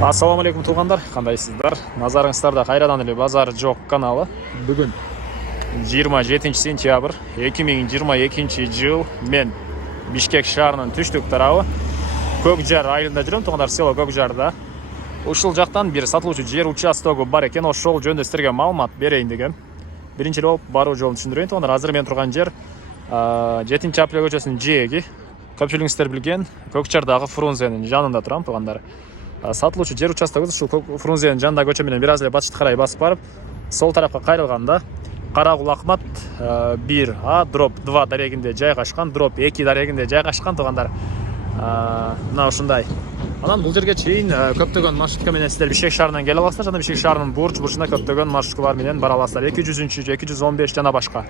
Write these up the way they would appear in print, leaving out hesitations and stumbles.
Ассаламу алейкум туугандар, кандайсыздар? Назарыңыздарда кайрадан эле базар жок каналы. Бүгүн 27 сентябрь 2022 жыл. Мен Бишкек шаарынын түштүк тарабы Көк Жар айылында жүрөм, туугандар, село Көк Жарда. Ушул жактан бир сатылуучу жер участогу бар экен, ошол жөнүндө силерге маалымат берейин деген. Биринчи болуп баруу жолун түшүндүрөйүн, туугандар. Азыр мен турган жер 7-апрель көчөсүнүн жээги. Көпчүлүгүңүздөр билген Көк Жардагы Фрунзенин жанында турам, туугандар. Сатылуучу жер участогубуз ушул Фрунзенин жанында көчө менен бир аз эле батышты карай басып барып, сол тарапка кайрылганда Карагул Акмат 1А/2 дарегинде жайгашкан, дроп 2 дарегинде жайгашкан, туугандар. Мына ушундай. Анан бул жерге чейин көптөгөн маршрутка менен сиздер Бишкек шаарынан келе аласыздар, жана Бишкек шаарынын бурч-бурчуна көптөгөн маршруткалар менен бара аласыздар. 200-чү, 215 жана башка.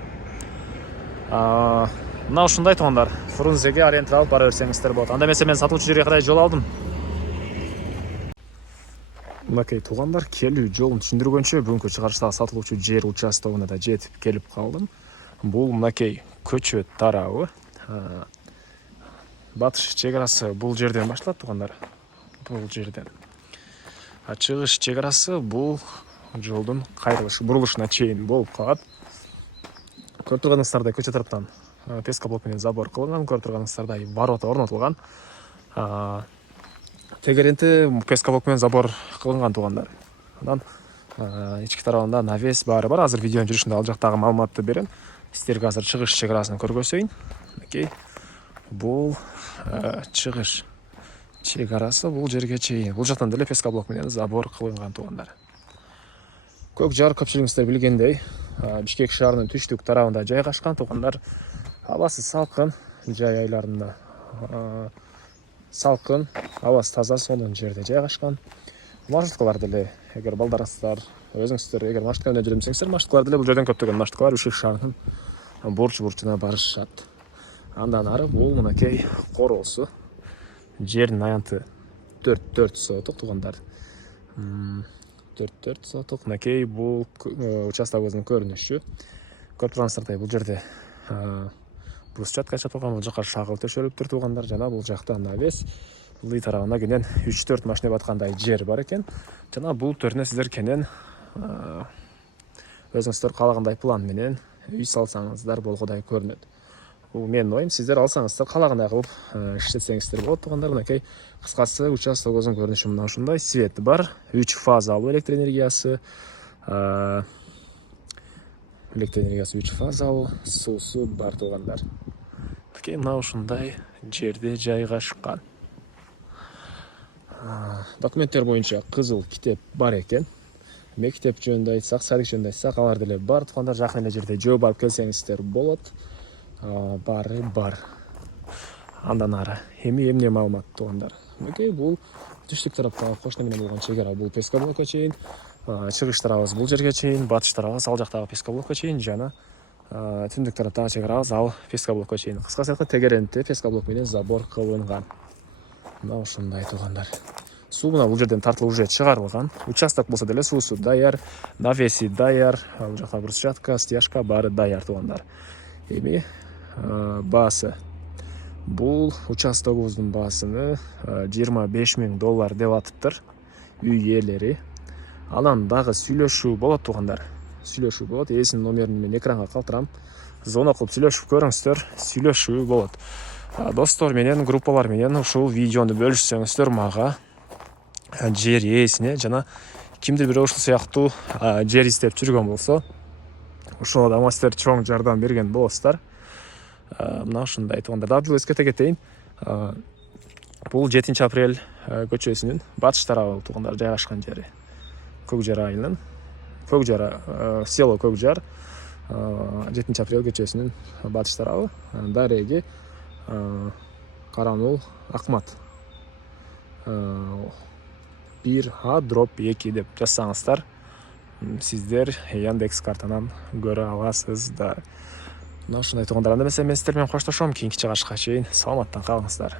Мына ушундай, туугандар. Фрунзеге ориентир алып бара берсеңиздер болот. Анда эмесе мен сатылуучу жерге карай жол алдым. Мынакей, туугандар, келүү жолун түшүндүргөнчө бүгүнкү чыгарыштагы сатылуучу жер участогуна да жетип келип калдым. Бул мынакей көчө тарабы. Батыш чек арасы бул жерден башталат, туугандар. Бул жерден. Чыгыш чек арасы бул жолдун кайрылыш бурулушуна чейин болуп калат. Көрүп турганыңыздардай көчө тараптан пескоблок менен забор кылынган, көрүп турганыңыздардай ворота орнотулган. Тегеренти пескоблок менен забор кылынган, туугандар. Анан ички тарабында навес баары бар. Азыр видеонун жүрүшүндө ал жактагы маалыматты берем. Сиздерге азыр чыгыш чек арасын көргөзөйүн. Окей. Бул чыгыш чек арасы бул жерге чейин. Бул жактан деле пескоблок менен забор кылынган, туугандар. Көк Жар көпчүлүгүңүздөр билгендей, Бишкек шаарынын түштүк тарабында жайгашкан, туугандар. Абасы салкын, жай айларында салкын, абасы таза, сонун жерде жайгашкан. Маршруткалар деле, эгер балдарыңыздар, өзүңүздөр эгер маршрутка менен жүрөм десеңиздер, маршруткалар деле бул жерден көптөгөн маршруткалар Бишкек шаарынын бурч-бурчуна барышат. Андан ары бул мынакей короосу. Жердин аянты 4 соток, туугандар. 4 соток. Мынакей бул участогубуздун көрүнүшү. Көрүп турганыңыздардай бул жерде брусчатка чапылган, бул жака шагыл төшөлүптүр, туугандар. Жана бул жакта навес. Бул тарабына кенен 3-4 машина баткандай жер бар экен. Жана бул төрүнө сиздер кенен өзүңүздөр каалагандай план менен үй салсаңыздар болгодай көрүнөт. Бул менин оюм, сиздер алсаңыздар каалагандай кылып иштетсеңиздер болот, туугандар. Мынакей кыскасы участогубуздун көрүнүшү мына ушундай. Свет бар, 3 фазалуу электр энергиясы. Электр энергиясы 3 фазалуу, суусу бар, туугандар. Мынакей мына ушундай жерде жайгашкан. Документтер боюнча кызыл китеп бар экен. Мектеп жөнүндө айтсак, садик жөнүндө айтсак, алар деле бар, туугандар. Жакын эле жерде жөө барып келсеңиздер болот. Бары бар. Андан ары эми эмне маалымат, туугандар. Мынакей бул түштүк тараптагы кошуна менен болгон чек ара бул пескоблокко чейин, чыгыш тарабыбыз бул жерге чейин, батыш тарабыбыз ал жактагы пескоблокко чейин, жана түндүк тараптагы чек арабыз ал пескоблокко чейин. Кыскасы айтканда тегеренти пескоблок менен забор кылынган. Мына ушундай, туугандар. Суу мына бул жерден тартылып уже чыгарылган. Участок болсо деле суусу даяр, навеси даяр, ал жака брусчатка, стяжка баары даяр, туугандар. Эми баасы. Бул участогубуздун баасыны $25,000 деп атыптыр үй ээлери. Анан дагы сүйлөшүү болот, туугандар. Сүйлөшүү болот. Ээсинин номерин мен экранга калтырам. Звонок кылып сүйлөшүп көрүңүздөр. Сүйлөшүү болот. Достор менен, группалар менен ушул видеону бөлүшсөңүздөр мага, жер ээсине, жана кимдир бирөө ушул сыяктуу жер издеп жүргөн болсо, ушул адамга сиздер чоң жардам берген болосуздар. Мына ушундай, туугандар. Дагы эскерте кетейин. Бул 7-апрель көчөсүнүн батыш тарабы, туугандар, жайгашкан жери. Көк Жар айылынын Көк Жар, село Көк Жар, 7-апрель көчөсүнүн батыш тарабы, дареги Карагул Акмат 1А/2 деп жазсаңыздар, сиздер Яндекс картанан көрө аласыздар. Мына ушундай, туугандар. Анда эмесе мен сиздер менен коштошом. Кийинки чыгарышка чейин саламаттан калыңыздар.